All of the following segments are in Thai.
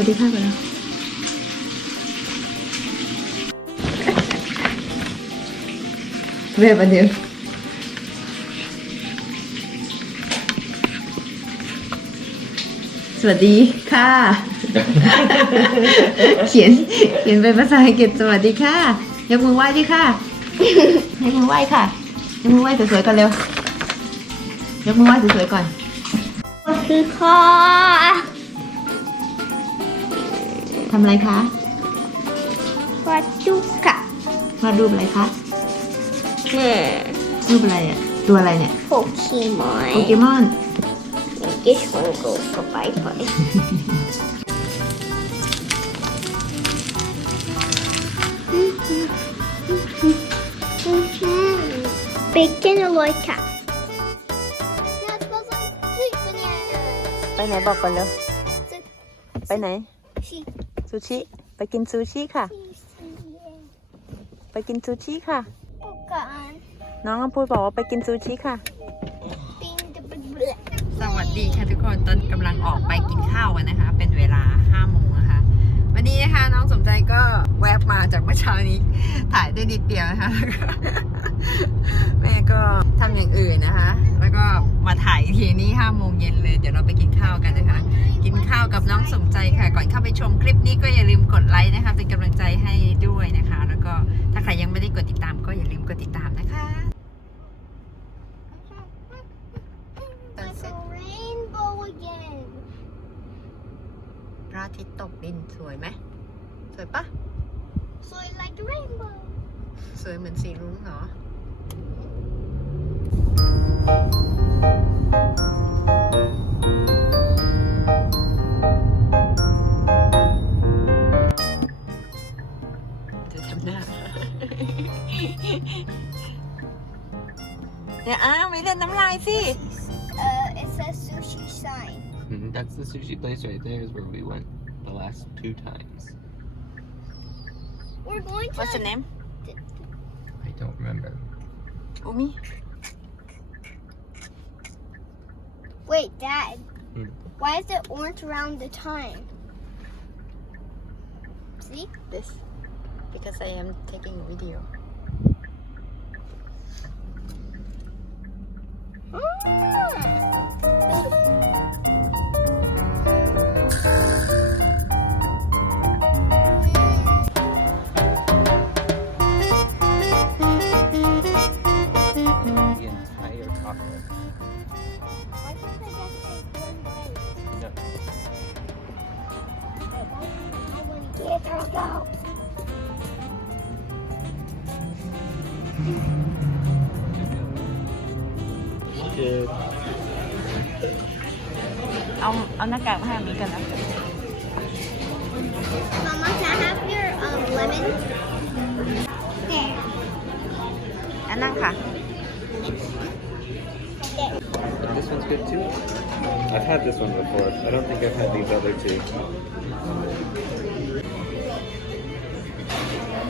วัสดีค่ะก่อนนะแบบเดียวสวัสดีค่ะ เขียนเขียนเป็นภาษาอังกฤษสวัสดีค่ะยกมือไหว้ดิค่ะยกมือไหว้ค่ะยกมือไหว้สวยๆก่อนเร็วยกมือไหว้สวยๆก่อนคือคอ ทำอะไรคะวัดจุกะวาดรูปอะไรคะเนี่ยรูปอะไรอะ ตัวอะไรเนี่ยโปเกมอนโปเกมอน This one goes for bye bye เบเกนอร่อยค่ะไปไหนบอกก่อนเร็วไปไหน ซูชิ ไปกินซูชิค่ะ ไปกินซูชิค่ะ น้องก็พูดบอกว่าไปกินซูชิค่ะ สวัสดีค่ะทุกคนตอนกำลังออกไปกินข้าวกันนะคะ เป็นเวลา5โมง ก็แวบมาจากเมื่อเช้านี้ ถ่ายได้นิดเดียวนะคะแล้วก็แม่ก็ทำอย่างอื่นนะคะ แล้วก็มาถ่ายอีกทีนี้าโมงเย็นเลย เดี๋ยวเราไปกินข้าวกันนะคะ กินข้าวกับน้องสมใจค่ะ ก่อนเข้าไปชมคลิปนี้ก็อย่าลืมกดไลค์นะคะ เป็นกำลังใจให้ด้วย นสีรุ้งเหรอ จะทำหน้า เดี๋ยวอ้าวไม่เล่นน้ำลายสิ Uh, it says sushi sign. Mhm, That's the sushi place right there is where we went the last two times. We're going to. What's the name I don't remember. Umi Wait, Dad. Hmm. Why is it orange around the time? See? this because I am taking a video The want to give her a go. Good. เอาเอาหน้ากากมาให้มีกันนะ Mama, can I have your um, lemon? There. อันนั่งค่ะ There. This one's good too. I've had this one before. I don't think I've had these other two.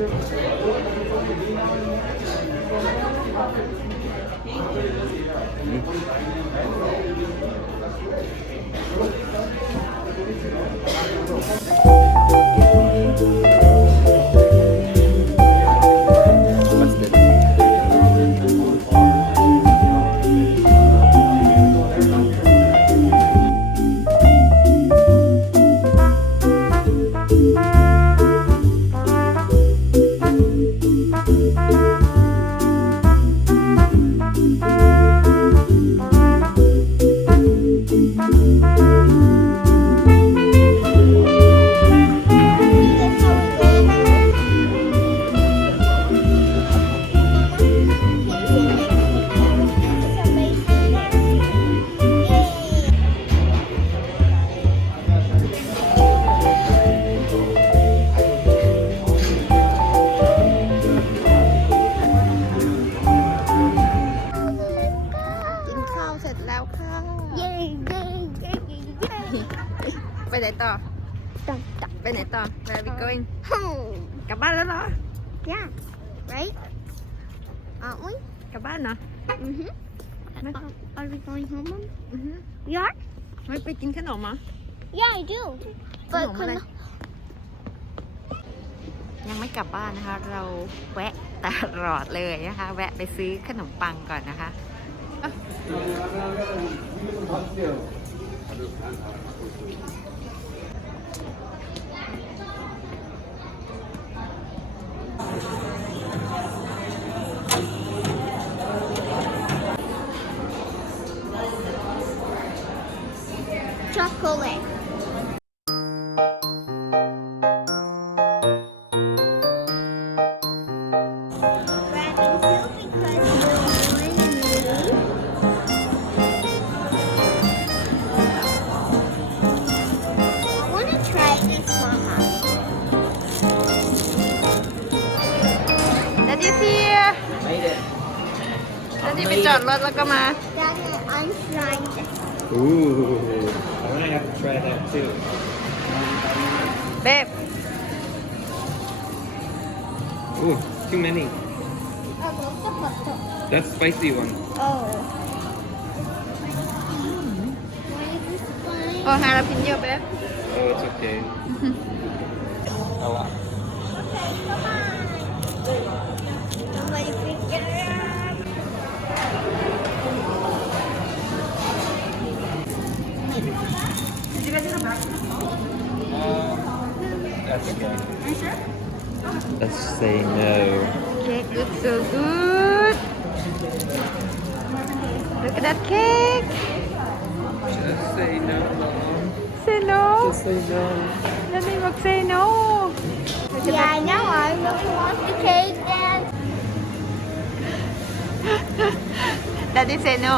どうやって食べるの? เอง Hmm. กลับบ้านแล้วเหรอ Yeah. Right? Aren't we? กลับบ้านเนาะ Mm-hmm. No. Are, are we going home, Mom? อือฮึ We are? ไม่ไปกินขนมเหรอ Yeah, I do. But Mom, can what ยังไม่กลับบ้านนะคะ เราแวะตลอดเลยนะคะ แวะไปซื้อขนมปังก่อนนะคะ แล้วดิไปจอดรถแล้วก็มา Daddy, I'm trying this. Ooh, I might have to try that too. เบบ Ooh, too many. I love the butter. That's spicy one. Oh. Why is this fine? โอ้ฮาราพินโยเบบ Oh, it's okay. Let's say no. Cake looks so good. Look at that cake. Just say no. Say no. Just say no. Let me say no. Yeah, I know. I really want the cake and Daddy say no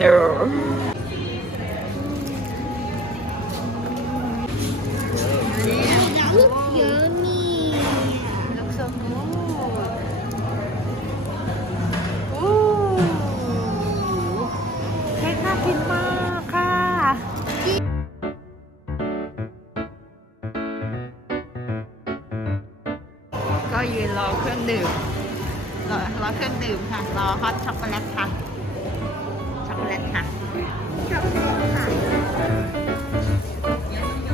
นี่ ก็ยืนรอเครื่องดื่มรอรอเครื่องดื่มค่ะ รอฮอตช็อกโกแลตค่ะ ช็อกโกแลตค่ะ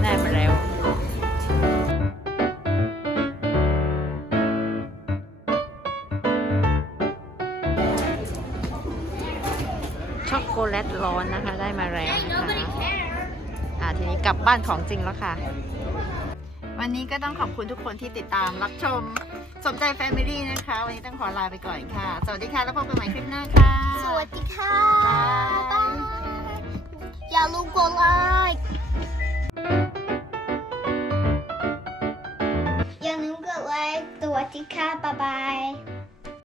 ได้มาแล้วช็อกโกแลตร้อนนะคะ ได้มาแล้วนะคะอ่าทีนี้กลับบ้านของจริงแล้วค่ะ วันนี้ก็ต้องขอบคุณทุกคนที่ติดตามรับชม สนใจแฟมิลี่นะคะ วันนี้ต้องขอลาไปก่อนค่ะ สวัสดีค่ะ แล้วพบกันใหม่คลิปหน้าค่ะ สวัสดีค่ะบ๊ายบายอย่าลืมกดไลค์อย่าลืมกดไลค์สวัสดีค่ะบ๊ายบาย